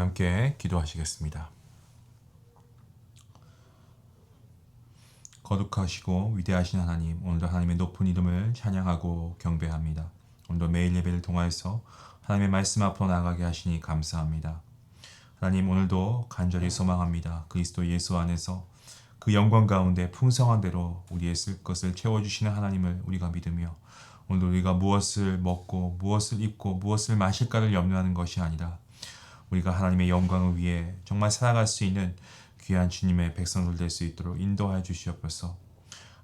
함께 기도하시겠습니다. 거룩하시고 위대하신 하나님, 오늘도 하나님의 높은 이름을 찬양하고 경배합니다. 오늘도 매일 예배를 통하여서 하나님의 말씀 앞으로 나가게 하시니 감사합니다. 하나님, 오늘도 간절히 소망합니다. 그리스도 예수 안에서 그 영광 가운데 풍성한 대로 우리의 쓸 것을 채워주시는 하나님을 우리가 믿으며, 오늘도 우리가 무엇을 먹고 무엇을 입고 무엇을 마실까를 염려하는 것이 아니라 우리가 하나님의 영광을 위해 정말 살아갈 수 있는 귀한 주님의 백성들 될 수 있도록 인도하여 주시옵소서.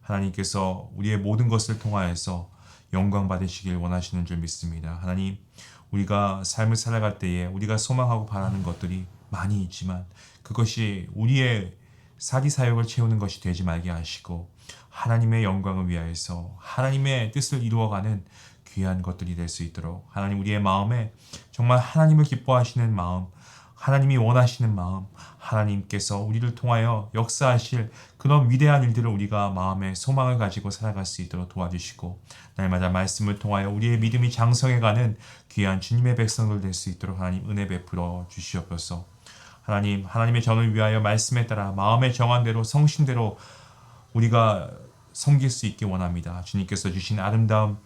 하나님께서 우리의 모든 것을 통하여서 영광 받으시길 원하시는 줄 믿습니다. 하나님, 우리가 삶을 살아갈 때에 우리가 소망하고 바라는 것들이 많이 있지만 그것이 우리의 사리사욕을 채우는 것이 되지 말게 하시고 하나님의 영광을 위하여서 하나님의 뜻을 이루어가는 귀한 것들이 될 수 있도록 하나님, 우리의 마음에 정말 하나님을 기뻐하시는 마음, 하나님이 원하시는 마음, 하나님께서 우리를 통하여 역사하실 그런 위대한 일들을 우리가 마음에 소망을 가지고 살아갈 수 있도록 도와주시고, 날마다 말씀을 통하여 우리의 믿음이 장성해가는 귀한 주님의 백성들 될 수 있도록 하나님 은혜 베풀어 주시옵소서. 하나님, 하나님의 전을 위하여 말씀에 따라 마음의 정한 대로 성신대로 우리가 섬길 수 있기 원합니다. 주님께서 주신 아름다운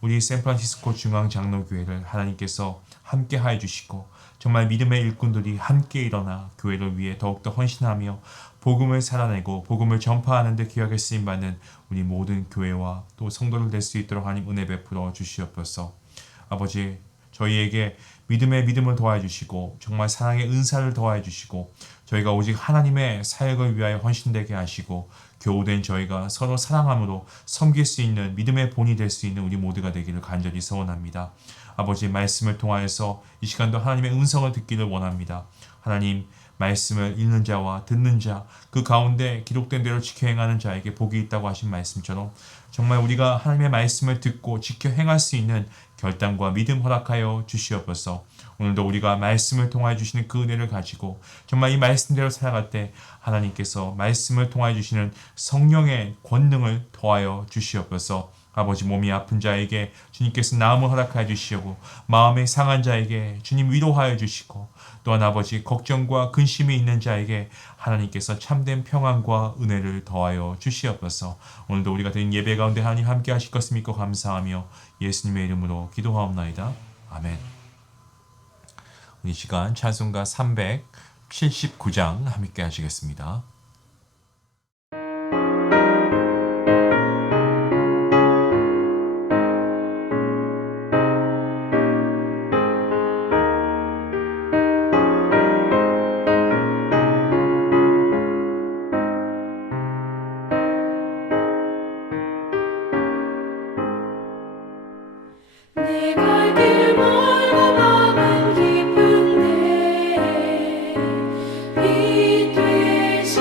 우리 샌프란시스코 중앙장로교회를 하나님께서 함께 하여 주시고, 정말 믿음의 일꾼들이 함께 일어나 교회를 위해 더욱더 헌신하며 복음을 살아내고 복음을 전파하는 데 귀하게 쓰임받는 우리 모든 교회와 또 성도들 될 수 있도록 하나님 은혜 베풀어 주시옵소서. 아버지, 저희에게 믿음의 믿음을 더하여 주시고 정말 사랑의 은사를 더하여 주시고 저희가 오직 하나님의 사역을 위하여 헌신되게 하시고 교우된 저희가 서로 사랑함으로 섬길 수 있는 믿음의 본이 될 수 있는 우리 모두가 되기를 간절히 소원합니다. 아버지, 말씀을 통하여서 이 시간도 하나님의 음성을 듣기를 원합니다. 하나님, 말씀을 읽는 자와 듣는 자, 그 가운데 기록된 대로 지켜 행하는 자에게 복이 있다고 하신 말씀처럼 정말 우리가 하나님의 말씀을 듣고 지켜 행할 수 있는 결단과 믿음 허락하여 주시옵소서. 오늘도 우리가 말씀을 통하여 주시는 그 은혜를 가지고 정말 이 말씀대로 살아갈 때 하나님께서 말씀을 통하여 주시는 성령의 권능을 더하여 주시옵소서. 아버지, 몸이 아픈 자에게 주님께서 나음을 허락하여 주시고 마음이 상한 자에게 주님 위로하여 주시고, 또한 아버지 걱정과 근심이 있는 자에게 하나님께서 참된 평안과 은혜를 더하여 주시옵소서. 오늘도 우리가 드린 예배 가운데 하나님 함께 하실 것을 믿고 감사하며 예수님의 이름으로 기도하옵나이다. 아멘. 이 시간 찬송가 379장 함께 하시겠습니다. 내 갈 길 멀고 마음은 기쁜데 빛 되시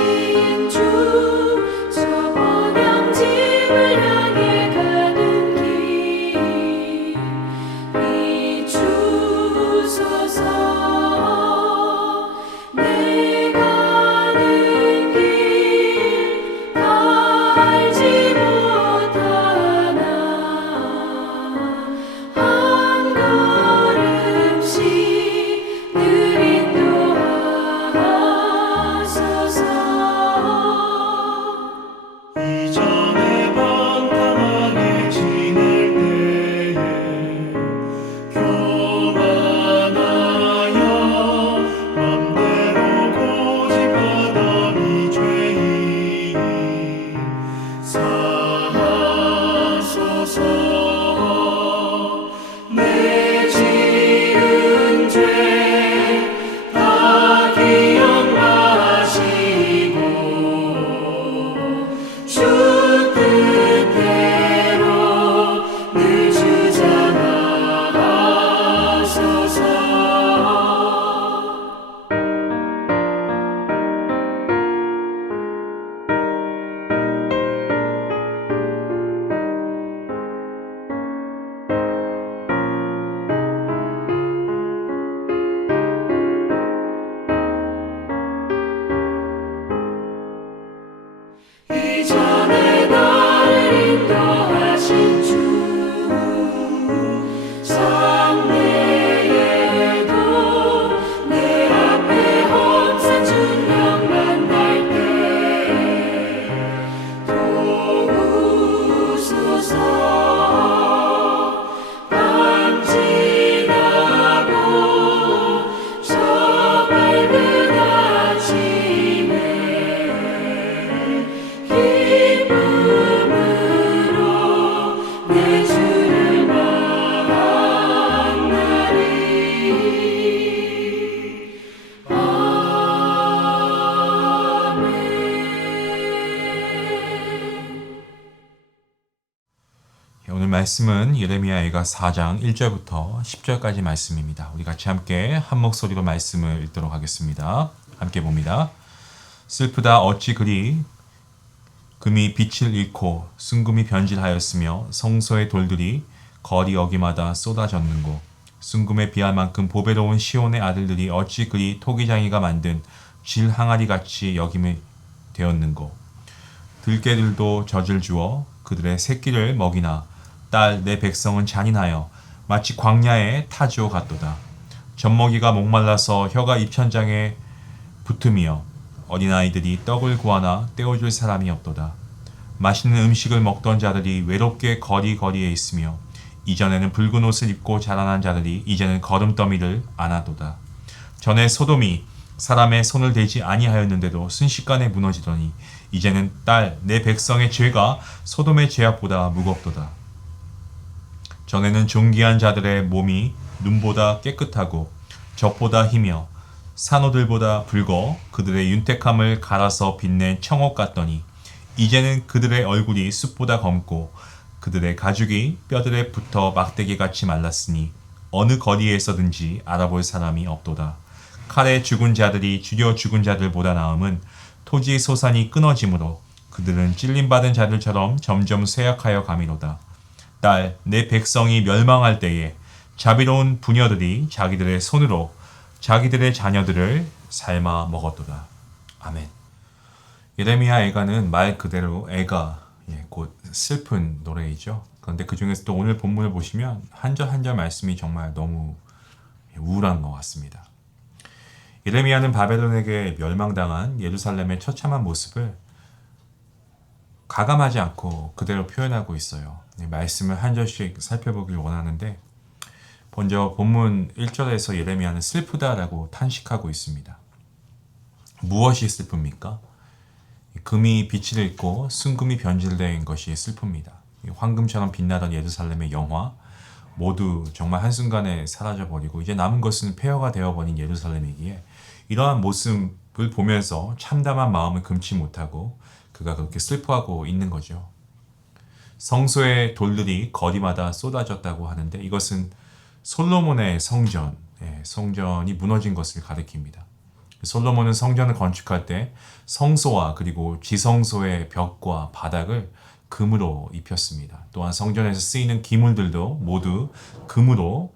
말씀은 예레미야가 4장 1절부터 10절까지 말씀입니다. 우리 같이 함께 한 목소리로 말씀을 읽도록 하겠습니다. 함께 봅니다. 슬프다 어찌 그리 금이 빛을 잃고 순금이 변질하였으며 성소의 돌들이 거리 어기마다 쏟아졌는고 순금에 비할 만큼 보배로운 시온의 아들들이 어찌 그리 토기장이가 만든 질 항아리 같이 여김이 되었는고 들깨들도 젖을 주어 그들의 새끼를 먹이나 딸 내 백성은 잔인하여 마치 광야의 타지오 같도다. 젖먹이가 목말라서 혀가 입천장에 붙으며 어린아이들이 떡을 구하나 떼어줄 사람이 없도다. 맛있는 음식을 먹던 자들이 외롭게 거리거리에 있으며 이전에는 붉은 옷을 입고 자라난 자들이 이제는 거름더미를 안하도다. 전에 소돔이 사람의 손을 대지 아니하였는데도 순식간에 무너지더니 이제는 딸 내 백성의 죄가 소돔의 죄악보다 무겁도다. 전에는 존귀한 자들의 몸이 눈보다 깨끗하고 젖보다 희며 산호들보다 붉어 그들의 윤택함을 갈아서 빛낸 청옥 같더니 이제는 그들의 얼굴이 숯보다 검고 그들의 가죽이 뼈들에 붙어 막대기같이 말랐으니 어느 거리에서든지 알아볼 사람이 없도다. 칼에 죽은 자들이 죽여 죽은 자들보다 나음은 토지 소산이 끊어지므로 그들은 찔림받은 자들처럼 점점 쇠약하여 가미로다. 딸 내 백성이 멸망할 때에 자비로운 부녀들이 자기들의 손으로 자기들의 자녀들을 삶아 먹었도다. 아멘. 예레미야 애가는 말 그대로 애가 곧 슬픈 노래이죠. 그런데 그 중에서 또 오늘 본문을 보시면 한 절 한 절 말씀이 정말 너무 우울한 것 같습니다. 예레미야는 바벨론에게 멸망당한 예루살렘의 처참한 모습을 가감하지 않고 그대로 표현하고 있어요. 말씀을 한 절씩 살펴보길 원하는데 먼저 본문 1절에서 예레미야는 슬프다라고 탄식하고 있습니다. 무엇이 슬픕니까? 금이 빛을 잃고 순금이 변질된 것이 슬픕니다. 황금처럼 빛나던 예루살렘의 영화 모두 정말 한순간에 사라져버리고 이제 남은 것은 폐허가 되어버린 예루살렘이기에 이러한 모습을 보면서 참담한 마음을 금치 못하고 그가 그렇게 슬퍼하고 있는 거죠. 성소의 돌들이 거리마다 쏟아졌다고 하는데 이것은 솔로몬의 성전, 성전이 무너진 것을 가리킵니다. 솔로몬은 성전을 건축할 때 성소와 그리고 지성소의 벽과 바닥을 금으로 입혔습니다. 또한 성전에서 쓰이는 기물들도 모두 금으로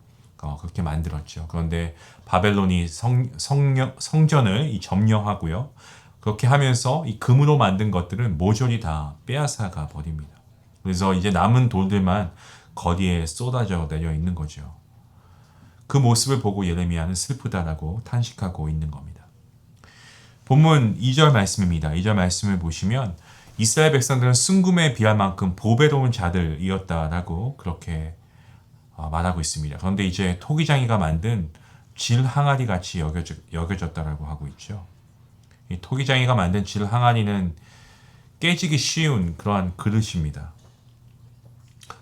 그렇게 만들었죠. 그런데 바벨론이 성전을 점령하고요. 그렇게 하면서 이 금으로 만든 것들은 모조리 다 빼앗아가 버립니다. 그래서 이제 남은 돌들만 거리에 쏟아져 내려 있는 거죠. 그 모습을 보고 예레미야는 슬프다라고 탄식하고 있는 겁니다. 본문 2절 말씀입니다. 2절 말씀을 보시면 이스라엘 백성들은 순금에 비할 만큼 보배로운 자들이었다라고 그렇게 말하고 있습니다. 그런데 이제 토기장이가 만든 질 항아리 같이 여겨졌다라고 하고 있죠. 이 토기장이가 만든 질 항아리는 깨지기 쉬운 그러한 그릇입니다.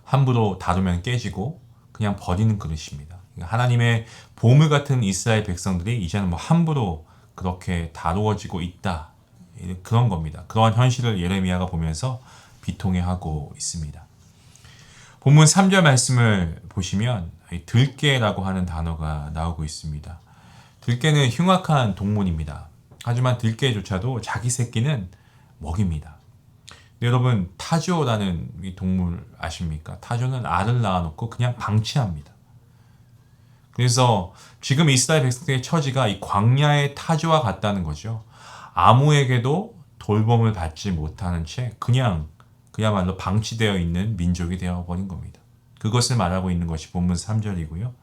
함부로 다루면 깨지고 그냥 버리는 그릇입니다. 하나님의 보물 같은 이스라엘 백성들이 이제는 함부로 그렇게 다루어지고 있다. 그런 겁니다. 그러한 현실을 예레미야가 보면서 비통해하고 있습니다. 본문 3절 말씀을 보시면 들깨라고 하는 단어가 나오고 있습니다. 들깨는 흉악한 동물입니다. 하지만 들깨조차도 자기 새끼는 먹입니다. 여러분 타조라는 이 동물 아십니까? 타조는 알을 낳아놓고 그냥 방치합니다. 그래서 지금 이스라엘 백성들의 처지가 이 광야의 타조와 같다는 거죠. 아무에게도 돌봄을 받지 못하는 채 그야말로 방치되어 있는 민족이 되어버린 겁니다. 그것을 말하고 있는 것이 본문 3절이고요.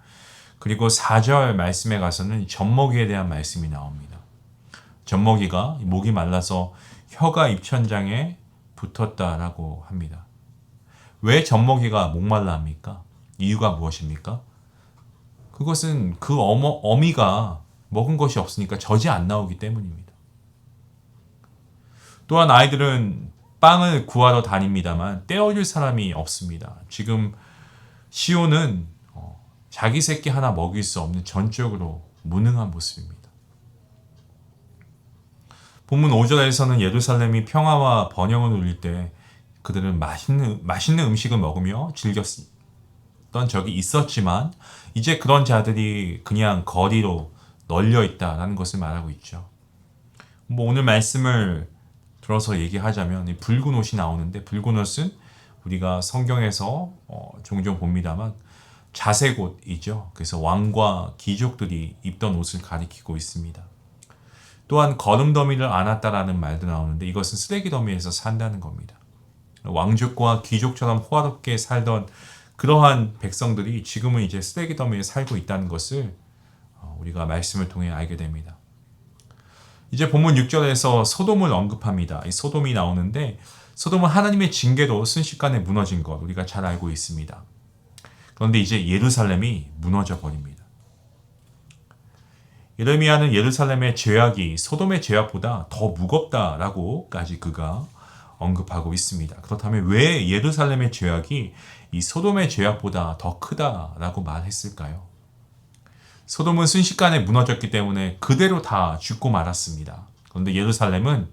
그리고 4절 말씀에 가서는 젖먹이에 대한 말씀이 나옵니다. 젖먹이가 목이 말라서 혀가 입천장에 붙었다라고 합니다. 왜 젖먹이가 목말라 합니까? 이유가 무엇입니까? 그것은 그 어미가 먹은 것이 없으니까 젖이 안 나오기 때문입니다. 또한 아이들은 빵을 구하러 다닙니다만 떼어줄 사람이 없습니다. 지금 시온은 자기 새끼 하나 먹일 수 없는 전적으로 무능한 모습입니다. 본문 5절에서는 예루살렘이 평화와 번영을 누릴 때 그들은 맛있는 음식을 먹으며 있었던 적이 있었지만 이제 그런 자들이 그냥 거리로 널려 있다라는 것을 말하고 있죠. 뭐 오늘 말씀을 들어서 얘기하자면 이 붉은 옷이 나오는데 붉은 옷은 우리가 성경에서 종종 봅니다만 자색 옷이죠. 그래서 왕과 귀족들이 입던 옷을 가리키고 있습니다. 또한 거름 더미를 안았다라는 말도 나오는데 이것은 쓰레기 더미에서 산다는 겁니다. 왕족과 귀족처럼 호화롭게 살던 그러한 백성들이 지금은 이제 쓰레기 더미에 살고 있다는 것을 우리가 말씀을 통해 알게 됩니다. 이제 본문 6절에서 소돔을 언급합니다. 이 소돔이 나오는데 소돔은 하나님의 징계로 순식간에 무너진 것 우리가 잘 알고 있습니다. 그런데 이제 예루살렘이 무너져 버립니다. 예레미야는 예루살렘의 죄악이 소돔의 죄악보다 더 무겁다라고까지 그가 언급하고 있습니다. 그렇다면 왜 예루살렘의 죄악이 이 소돔의 죄악보다 더 크다라고 말했을까요? 소돔은 순식간에 무너졌기 때문에 그대로 다 죽고 말았습니다. 그런데 예루살렘은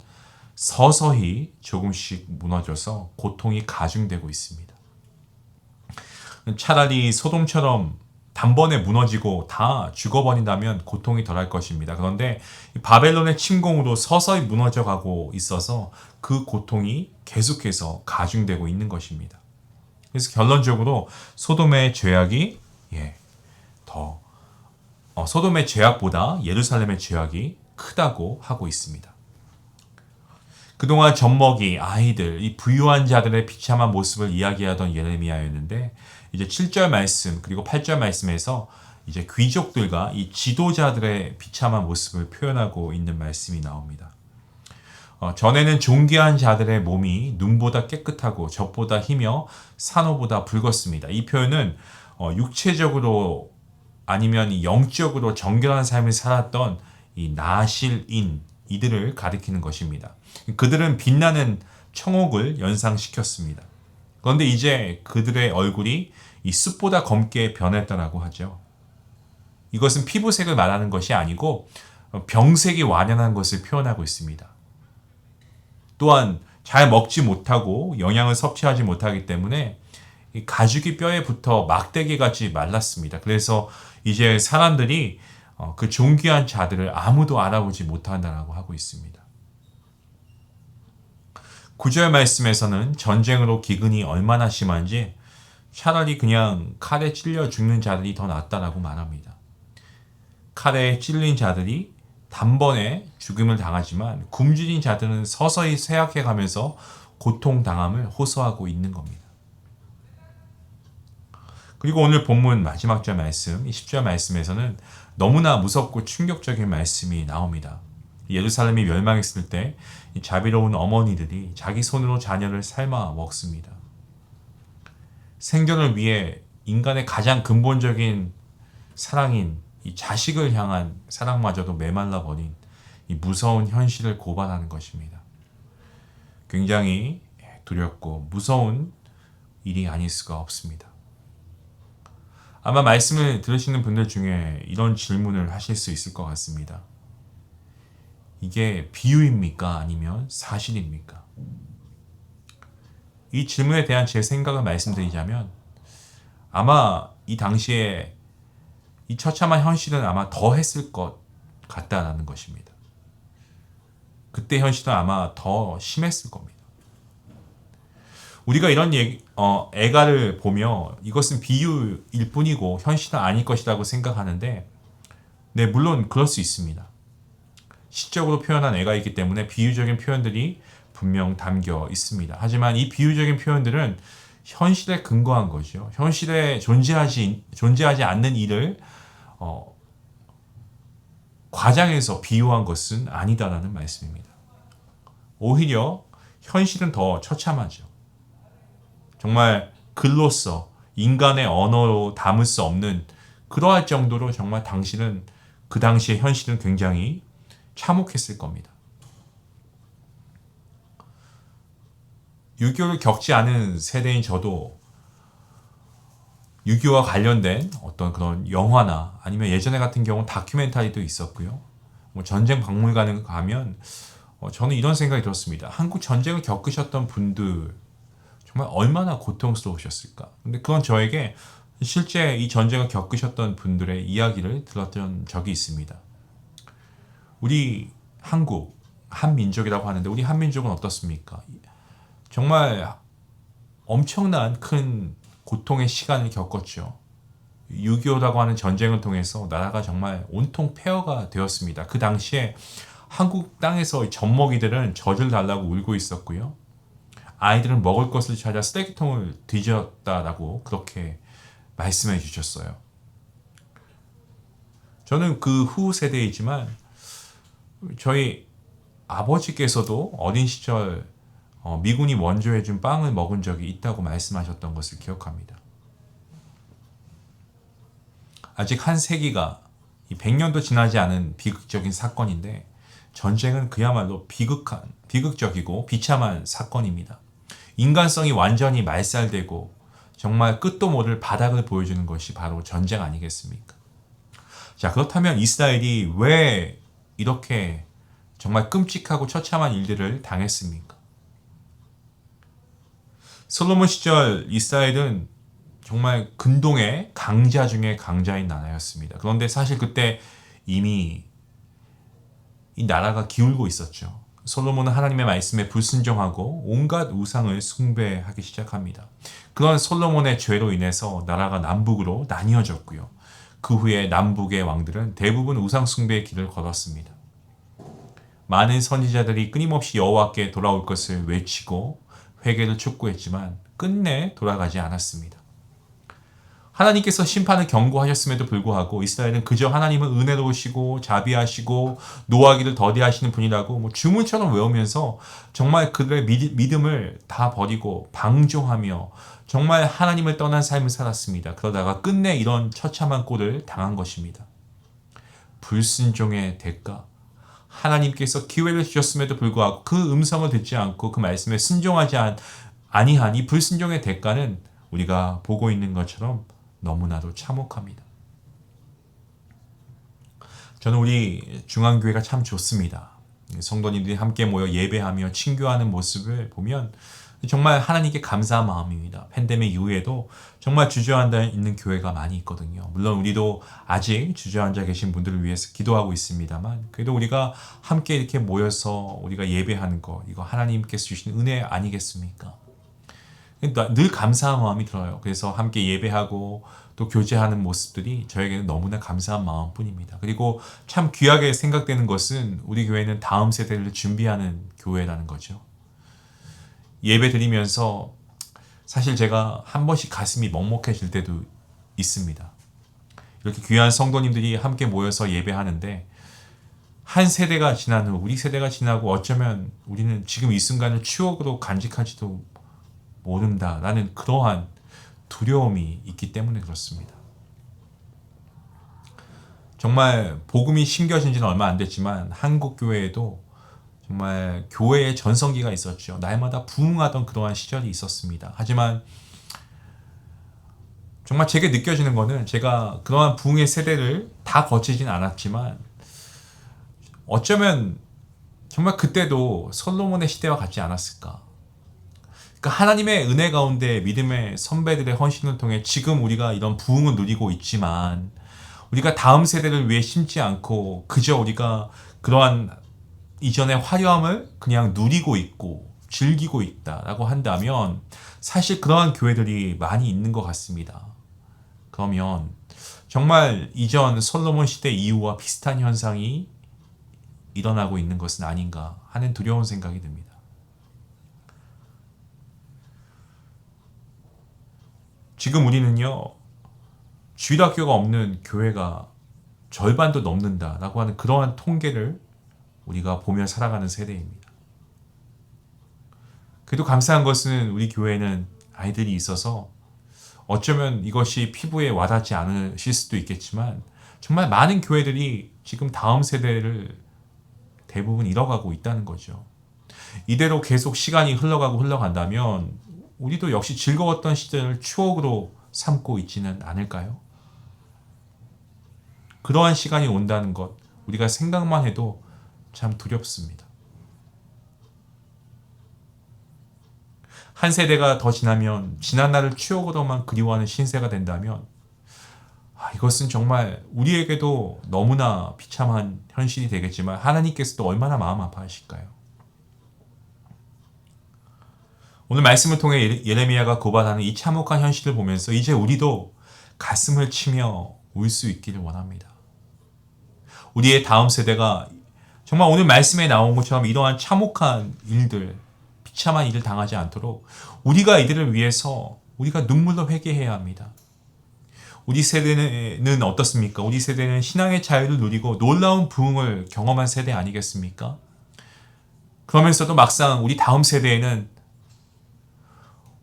서서히 조금씩 무너져서 고통이 가중되고 있습니다. 차라리 소돔처럼 단번에 무너지고 다 죽어버린다면 고통이 덜할 것입니다. 그런데 바벨론의 침공으로 서서히 무너져가고 있어서 그 고통이 계속해서 가중되고 있는 것입니다. 그래서 결론적으로 소돔의 죄악이 소돔의 죄악보다 예루살렘의 죄악이 크다고 하고 있습니다. 그동안 젖먹이, 아이들, 이 부유한 자들의 비참한 모습을 이야기하던 예레미야였는데 이제 7절 말씀 그리고 8절 말씀에서 이제 귀족들과 이 지도자들의 비참한 모습을 표현하고 있는 말씀이 나옵니다. 전에는 존귀한 자들의 몸이 눈보다 깨끗하고 젖보다 희며 산호보다 붉었습니다. 이 표현은 육체적으로 아니면 영적으로 정결한 삶을 살았던 이 나실인 이들을 가리키는 것입니다. 그들은 빛나는 청옥을 연상시켰습니다. 그런데 이제 그들의 얼굴이 이 숯보다 검게 변했다라고 하죠. 이것은 피부색을 말하는 것이 아니고 병색이 완연한 것을 표현하고 있습니다. 또한 잘 먹지 못하고 영양을 섭취하지 못하기 때문에 이 가죽이 뼈에 붙어 막대기같이 말랐습니다. 그래서 이제 사람들이 그 존귀한 자들을 아무도 알아보지 못한다라고 하고 있습니다. 9절 말씀에서는 전쟁으로 기근이 얼마나 심한지 차라리 그냥 칼에 찔려 죽는 자들이 더 낫다라고 말합니다. 칼에 찔린 자들이 단번에 죽음을 당하지만 굶주린 자들은 서서히 쇠약해가면서 고통당함을 호소하고 있는 겁니다. 그리고 오늘 본문 마지막 절 말씀, 10절 말씀에서는 너무나 무섭고 충격적인 말씀이 나옵니다. 예루살렘이 멸망했을 때 자비로운 어머니들이 자기 손으로 자녀를 삶아 먹습니다. 생존을 위해 인간의 가장 근본적인 사랑인 이 자식을 향한 사랑마저도 메말라 버린 이 무서운 현실을 고발하는 것입니다. 굉장히 두렵고 무서운 일이 아닐 수가 없습니다. 아마 말씀을 들으시는 분들 중에 이런 질문을 하실 수 있을 것 같습니다. 이게 비유입니까? 아니면 사실입니까? 이 질문에 대한 제 생각을 말씀드리자면 아마 이 당시에 이 처참한 현실은 아마 더 했을 것 같다라는 것입니다. 그때 현실은 아마 더 심했을 겁니다. 우리가 이런 애가를 보며 이것은 비유일 뿐이고 현실은 아닐 것이라고 생각하는데 네, 물론 그럴 수 있습니다. 시적으로 표현한 애가 있기 때문에 비유적인 표현들이 분명 담겨 있습니다. 하지만 이 비유적인 표현들은 현실에 근거한 거죠. 현실에 존재하지 않는 일을 과장해서 비유한 것은 아니다라는 말씀입니다. 오히려 현실은 더 처참하죠. 정말 글로써 인간의 언어로 담을 수 없는 그러할 정도로 정말 그 당시의 현실은 굉장히 참혹했을 겁니다. 유교를 겪지 않은 세대인 저도 유교와 관련된 어떤 그런 영화나 아니면 예전에 같은 경우는 다큐멘터리도 있었고요. 뭐 전쟁 박물관에 가면 저는 이런 생각이 들었습니다. 한국 전쟁을 겪으셨던 분들 정말 얼마나 고통스러우셨을까. 근데 그건 저에게 실제 이 전쟁을 겪으셨던 분들의 이야기를 들었던 적이 있습니다. 우리 한국, 한민족이라고 하는데 우리 한민족은 어떻습니까? 정말 엄청난 큰 고통의 시간을 겪었죠. 6.25라고 하는 전쟁을 통해서 나라가 정말 온통 폐허가 되었습니다. 그 당시에 한국 땅에서 젖먹이들은 젖을 달라고 울고 있었고요. 아이들은 먹을 것을 찾아 쓰레기통을 뒤졌다라고 그렇게 말씀해 주셨어요. 저는 그 후 세대이지만 저희 아버지께서도 어린 시절 미군이 원조해준 빵을 먹은 적이 있다고 말씀하셨던 것을 기억합니다. 아직 한 세기가 100년도 지나지 않은 비극적인 사건인데 전쟁은 그야말로 비극적이고 비참한 사건입니다. 인간성이 완전히 말살되고 정말 끝도 모를 바닥을 보여주는 것이 바로 전쟁 아니겠습니까? 자, 그렇다면 이스라엘이 왜 이렇게 정말 끔찍하고 처참한 일들을 당했습니까? 솔로몬 시절 이스라엘은 정말 근동의 강자 중에 강자인 나라였습니다. 그런데 사실 그때 이미 이 나라가 기울고 있었죠. 솔로몬은 하나님의 말씀에 불순종하고 온갖 우상을 숭배하기 시작합니다. 그런 솔로몬의 죄로 인해서 나라가 남북으로 나뉘어졌고요. 그 후에 남북의 왕들은 대부분 우상 숭배의 길을 걸었습니다. 많은 선지자들이 끊임없이 여호와께 돌아올 것을 외치고 회개를 촉구했지만 끝내 돌아가지 않았습니다. 하나님께서 심판을 경고하셨음에도 불구하고 이스라엘은 그저 하나님은 은혜로우시고 자비하시고 노하기를 더디하시는 분이라고 주문처럼 외우면서 정말 그들의 믿음을 다 버리고 방종하며 정말 하나님을 떠난 삶을 살았습니다. 그러다가 끝내 이런 처참한 꼴을 당한 것입니다. 불순종의 대가, 하나님께서 기회를 주셨음에도 불구하고 그 음성을 듣지 않고 그 말씀에 순종하지 아니한 이 불순종의 대가는 우리가 보고 있는 것처럼 너무나도 참혹합니다. 저는 우리 중앙교회가 참 좋습니다. 성도님들이 함께 모여 예배하며 친교하는 모습을 보면 정말 하나님께 감사한 마음입니다. 팬데믹 이후에도 정말 주저앉아 있는 교회가 많이 있거든요. 물론 우리도 아직 주저앉아 계신 분들을 위해서 기도하고 있습니다만 그래도 우리가 함께 이렇게 모여서 우리가 예배하는 거 이거 하나님께서 주신 은혜 아니겠습니까? 늘 감사한 마음이 들어요. 그래서 함께 예배하고 또 교제하는 모습들이 저에게는 너무나 감사한 마음뿐입니다. 그리고 참 귀하게 생각되는 것은 우리 교회는 다음 세대를 준비하는 교회라는 거죠. 예배 드리면서 사실 제가 한 번씩 가슴이 먹먹해질 때도 있습니다. 이렇게 귀한 성도님들이 함께 모여서 예배하는데 한 세대가 지난 후 우리 세대가 지나고 어쩌면 우리는 지금 이 순간을 추억으로 간직하지도 모른다라는 그러한 두려움이 있기 때문에 그렇습니다. 정말 복음이 심겨진 지는 얼마 안 됐지만 한국 교회에도 정말 교회의 전성기가 있었죠. 날마다 부흥하던 그러한 시절이 있었습니다. 하지만 정말 제게 느껴지는 거는 제가 그러한 부흥의 세대를 다 거치진 않았지만 어쩌면 정말 그때도 솔로몬의 시대와 같지 않았을까. 그러니까 하나님의 은혜 가운데 믿음의 선배들의 헌신을 통해 지금 우리가 이런 부흥을 누리고 있지만 우리가 다음 세대를 위해 심지 않고 그저 우리가 그러한 이전의 화려함을 그냥 누리고 있고 즐기고 있다라고 한다면 사실 그러한 교회들이 많이 있는 것 같습니다. 그러면 정말 이전 솔로몬 시대 이후와 비슷한 현상이 일어나고 있는 것은 아닌가 하는 두려운 생각이 듭니다. 지금 우리는요, 주일학교가 없는 교회가 절반도 넘는다라고 하는 그러한 통계를 우리가 보며 살아가는 세대입니다. 그래도 감사한 것은 우리 교회는 아이들이 있어서 어쩌면 이것이 피부에 와닿지 않으실 수도 있겠지만 정말 많은 교회들이 지금 다음 세대를 대부분 잃어가고 있다는 거죠. 이대로 계속 시간이 흘러간다면 우리도 역시 즐거웠던 시절을 추억으로 삼고 있지는 않을까요? 그러한 시간이 온다는 것 우리가 생각만 해도 참 두렵습니다. 한 세대가 더 지나면 지난 날을 추억으로만 그리워하는 신세가 된다면 이것은 정말 우리에게도 너무나 비참한 현실이 되겠지만 하나님께서도 얼마나 마음 아파하실까요? 오늘 말씀을 통해 예레미야가 고발하는 이 참혹한 현실을 보면서 이제 우리도 가슴을 치며 울 수 있기를 원합니다. 우리의 다음 세대가 정말 오늘 말씀에 나온 것처럼 이러한 참혹한 일들, 비참한 일을 당하지 않도록 우리가 이들을 위해서 우리가 눈물로 회개해야 합니다. 우리 세대는 어떻습니까? 우리 세대는 신앙의 자유를 누리고 놀라운 부흥을 경험한 세대 아니겠습니까? 그러면서도 막상 우리 다음 세대에는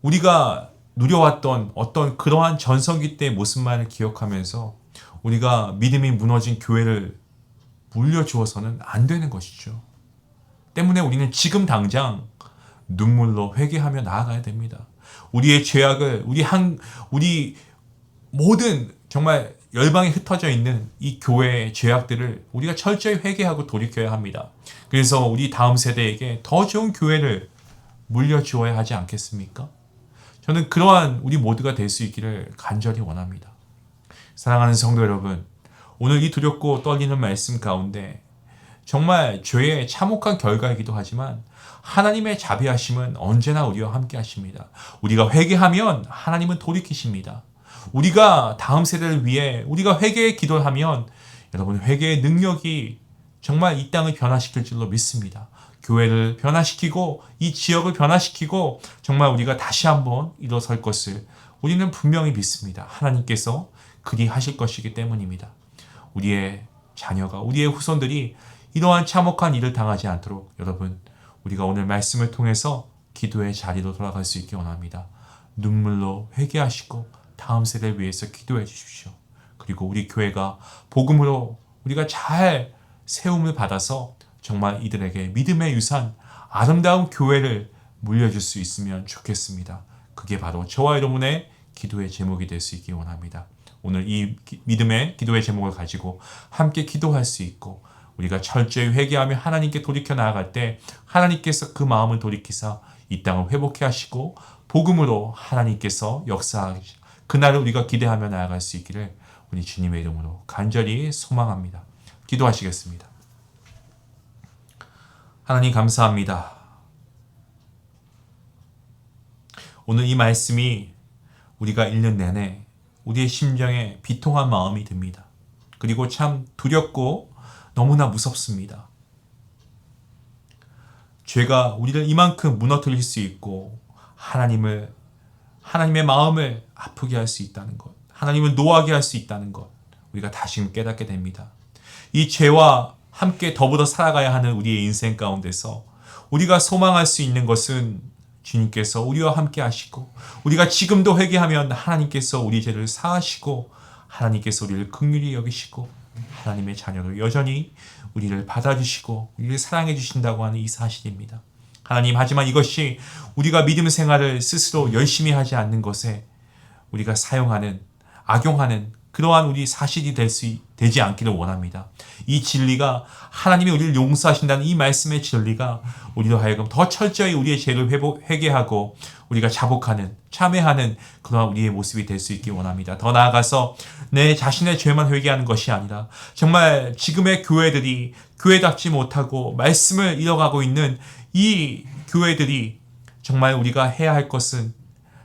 우리가 누려왔던 어떤 그러한 전성기 때의 모습만을 기억하면서 우리가 믿음이 무너진 교회를 물려주어서는 안 되는 것이죠. 때문에 우리는 지금 당장 눈물로 회개하며 나아가야 됩니다. 우리의 죄악을 우리 모든 정말 열방에 흩어져 있는 이 교회의 죄악들을 우리가 철저히 회개하고 돌이켜야 합니다. 그래서 우리 다음 세대에게 더 좋은 교회를 물려주어야 하지 않겠습니까? 저는 그러한 우리 모두가 될 수 있기를 간절히 원합니다. 사랑하는 성도 여러분, 오늘 이 두렵고 떨리는 말씀 가운데 정말 죄의 참혹한 결과이기도 하지만 하나님의 자비하심은 언제나 우리와 함께 하십니다. 우리가 회개하면 하나님은 돌이키십니다. 우리가 다음 세대를 위해 우리가 회개의 기도를 하면 여러분 회개의 능력이 정말 이 땅을 변화시킬 줄로 믿습니다. 교회를 변화시키고 이 지역을 변화시키고 정말 우리가 다시 한번 일어설 것을 우리는 분명히 믿습니다. 하나님께서 그리 하실 것이기 때문입니다. 우리의 자녀가 우리의 후손들이 이러한 참혹한 일을 당하지 않도록 여러분 우리가 오늘 말씀을 통해서 기도의 자리로 돌아갈 수 있기 원합니다. 눈물로 회개하시고 다음 세대를 위해서 기도해 주십시오. 그리고 우리 교회가 복음으로 우리가 잘 세움을 받아서 정말 이들에게 믿음의 유산, 아름다운 교회를 물려줄 수 있으면 좋겠습니다. 그게 바로 저와 여러분의 기도의 제목이 될 수 있기 원합니다. 오늘 이 믿음의 기도의 제목을 가지고 함께 기도할 수 있고 우리가 철저히 회개하며 하나님께 돌이켜 나아갈 때 하나님께서 그 마음을 돌이키사 이 땅을 회복해 하시고 복음으로 하나님께서 역사하시고 그날을 우리가 기대하며 나아갈 수 있기를 우리 주님의 이름으로 간절히 소망합니다. 기도하시겠습니다. 하나님 감사합니다. 오늘 이 말씀이 우리가 읽는 내내 우리의 심정에 비통한 마음이 듭니다. 그리고 참 두렵고 너무나 무섭습니다. 죄가 우리를 이만큼 무너뜨릴 수 있고 하나님의 마음을 아프게 할 수 있다는 것, 하나님을 노하게 할 수 있다는 것, 우리가 다시금 깨닫게 됩니다. 이 죄와 함께 더불어 살아가야 하는 우리의 인생 가운데서 우리가 소망할 수 있는 것은 주님께서 우리와 함께 하시고 우리가 지금도 회개하면 하나님께서 우리 죄를 사하시고 하나님께서 우리를 긍휼히 여기시고 하나님의 자녀로 여전히 우리를 받아주시고 우리를 사랑해 주신다고 하는 이 사실입니다. 하나님, 하지만 이것이 우리가 믿음 생활을 스스로 열심히 하지 않는 것에 우리가 사용하는, 악용하는 그러한 우리 사실이 되지 않기를 원합니다. 이 진리가 하나님이 우리를 용서하신다는 이 말씀의 진리가 우리로 하여금 더 철저히 우리의 죄를 회개하고 우리가 자복하는, 참회하는 그러한 우리의 모습이 될 수 있기 원합니다. 더 나아가서 내 자신의 죄만 회개하는 것이 아니라 정말 지금의 교회들이 교회답지 못하고 말씀을 잃어가고 있는 이 교회들이 정말 우리가 해야 할 것은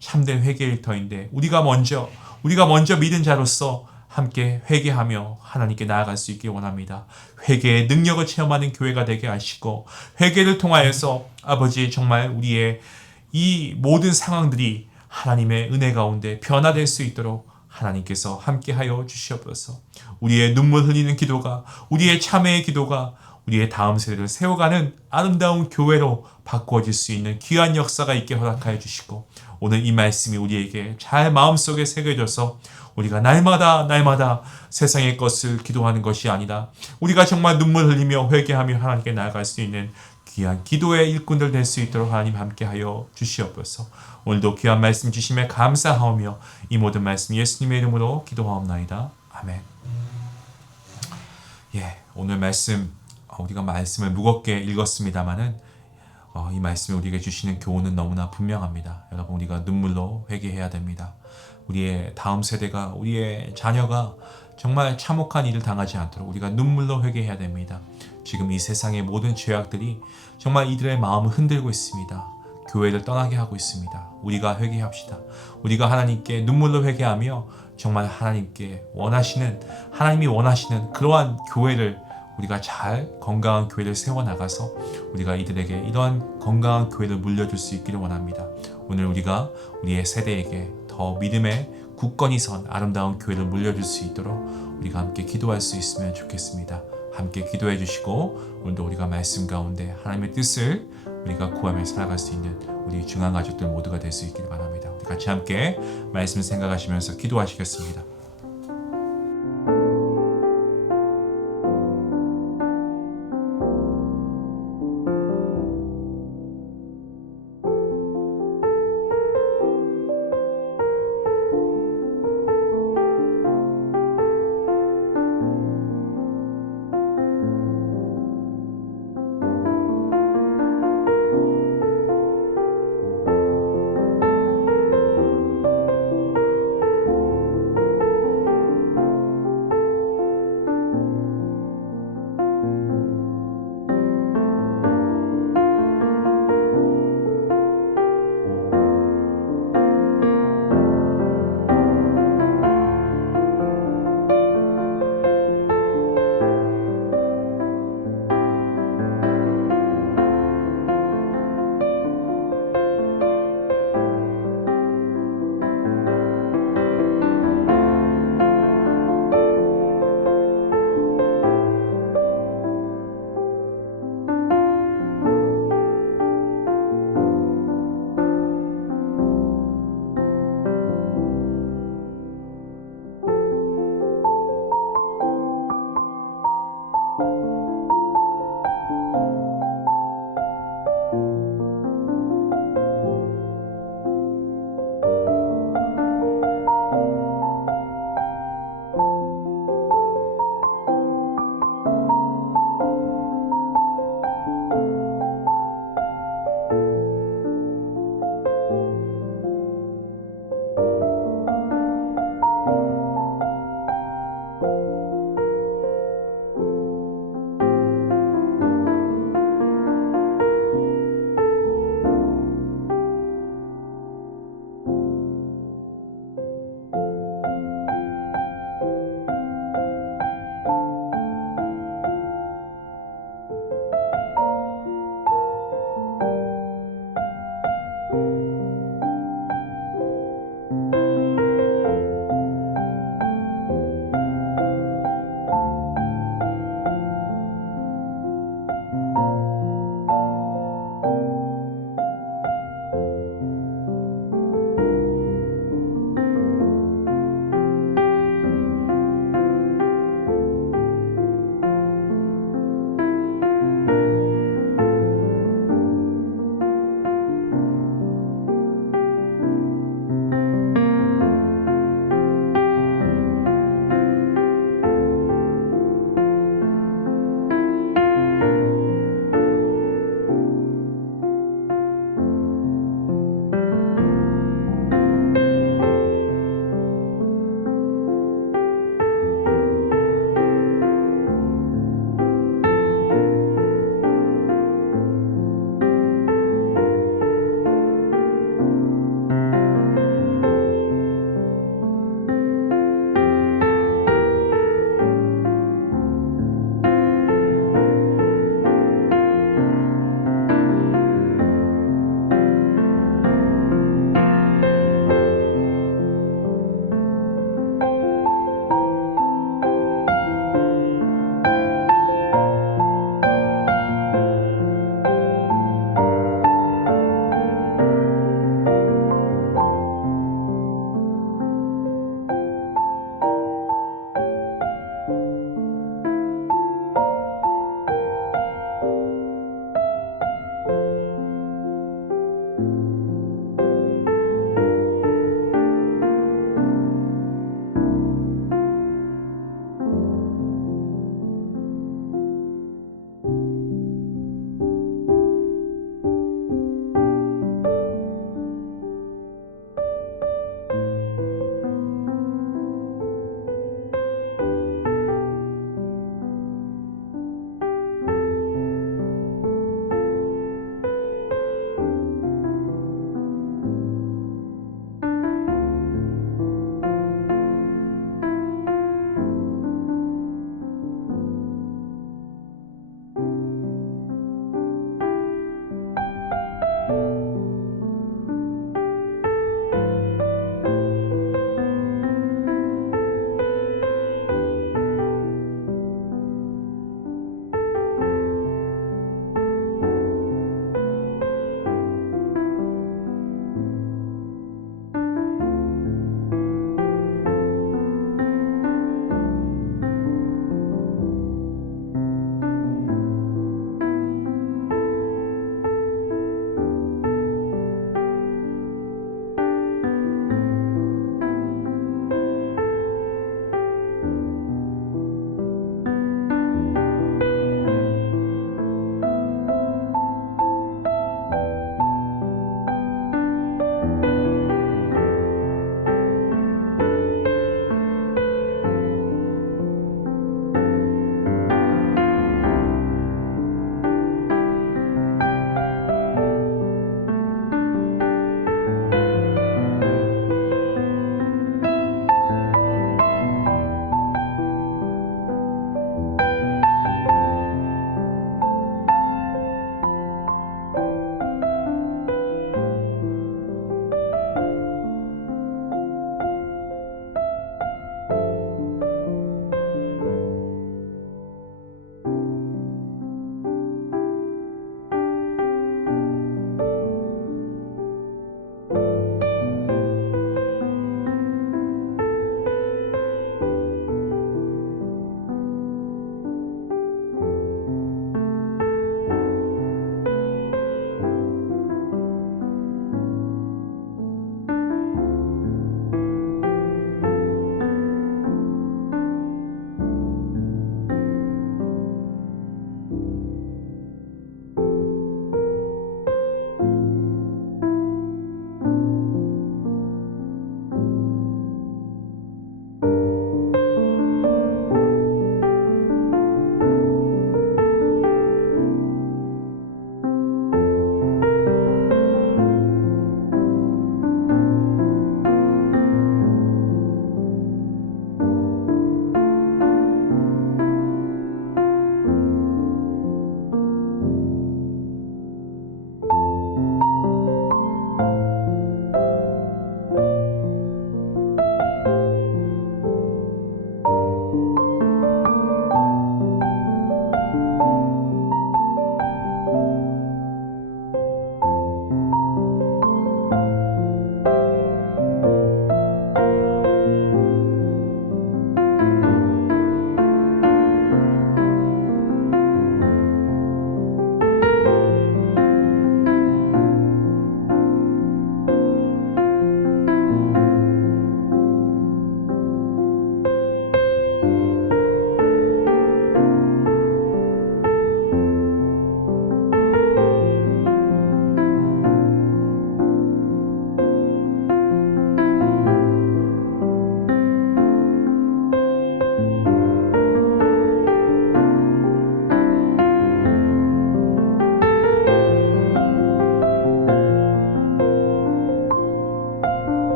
참된 회개일 터인데 우리가 먼저 믿은 자로서 함께 회개하며 하나님께 나아갈 수 있기 원합니다. 회개의 능력을 체험하는 교회가 되게 하시고 회개를 통하여서 아버지 정말 우리의 이 모든 상황들이 하나님의 은혜 가운데 변화될 수 있도록 하나님께서 함께하여 주시옵소서. 우리의 눈물 흘리는 기도가 우리의 참회의 기도가 우리의 다음 세대를 세워가는 아름다운 교회로 바꾸어질 수 있는 귀한 역사가 있게 허락하여 주시고 오늘 이 말씀이 우리에게 잘 마음속에 새겨져서 우리가 날마다 세상의 것을 기도하는 것이 아니라 우리가 정말 눈물 흘리며 회개하며 하나님께 나아갈 수 있는 귀한 기도의 일꾼들 될 수 있도록 하나님 함께하여 주시옵소서. 오늘도 귀한 말씀 주심에 감사하오며 이 모든 말씀 예수님의 이름으로 기도하옵나이다. 아멘. 오늘 말씀 우리가 말씀을 무겁게 읽었습니다마는 이 말씀이 우리에게 주시는 교훈은 너무나 분명합니다. 여러분, 우리가 눈물로 회개해야 됩니다. 우리의 다음 세대가, 우리의 자녀가 정말 참혹한 일을 당하지 않도록 우리가 눈물로 회개해야 됩니다. 지금 이 세상의 모든 죄악들이 정말 이들의 마음을 흔들고 있습니다. 교회를 떠나게 하고 있습니다. 우리가 회개합시다. 우리가 하나님께 눈물로 회개하며 정말 하나님이 원하시는 그러한 교회를, 우리가 잘 건강한 교회를 세워나가서 우리가 이들에게 이러한 건강한 교회를 물려줄 수 있기를 원합니다. 오늘 우리가 우리의 세대에게 더 믿음의 굳건히 선 아름다운 교회를 물려줄 수 있도록 우리가 함께 기도할 수 있으면 좋겠습니다. 함께 기도해 주시고, 오늘도 우리가 말씀 가운데 하나님의 뜻을 우리가 구하며 살아갈 수 있는 우리 중앙 가족들 모두가 될 수 있기를 바랍니다. 우리 같이 함께 말씀 생각하시면서 기도하시겠습니다.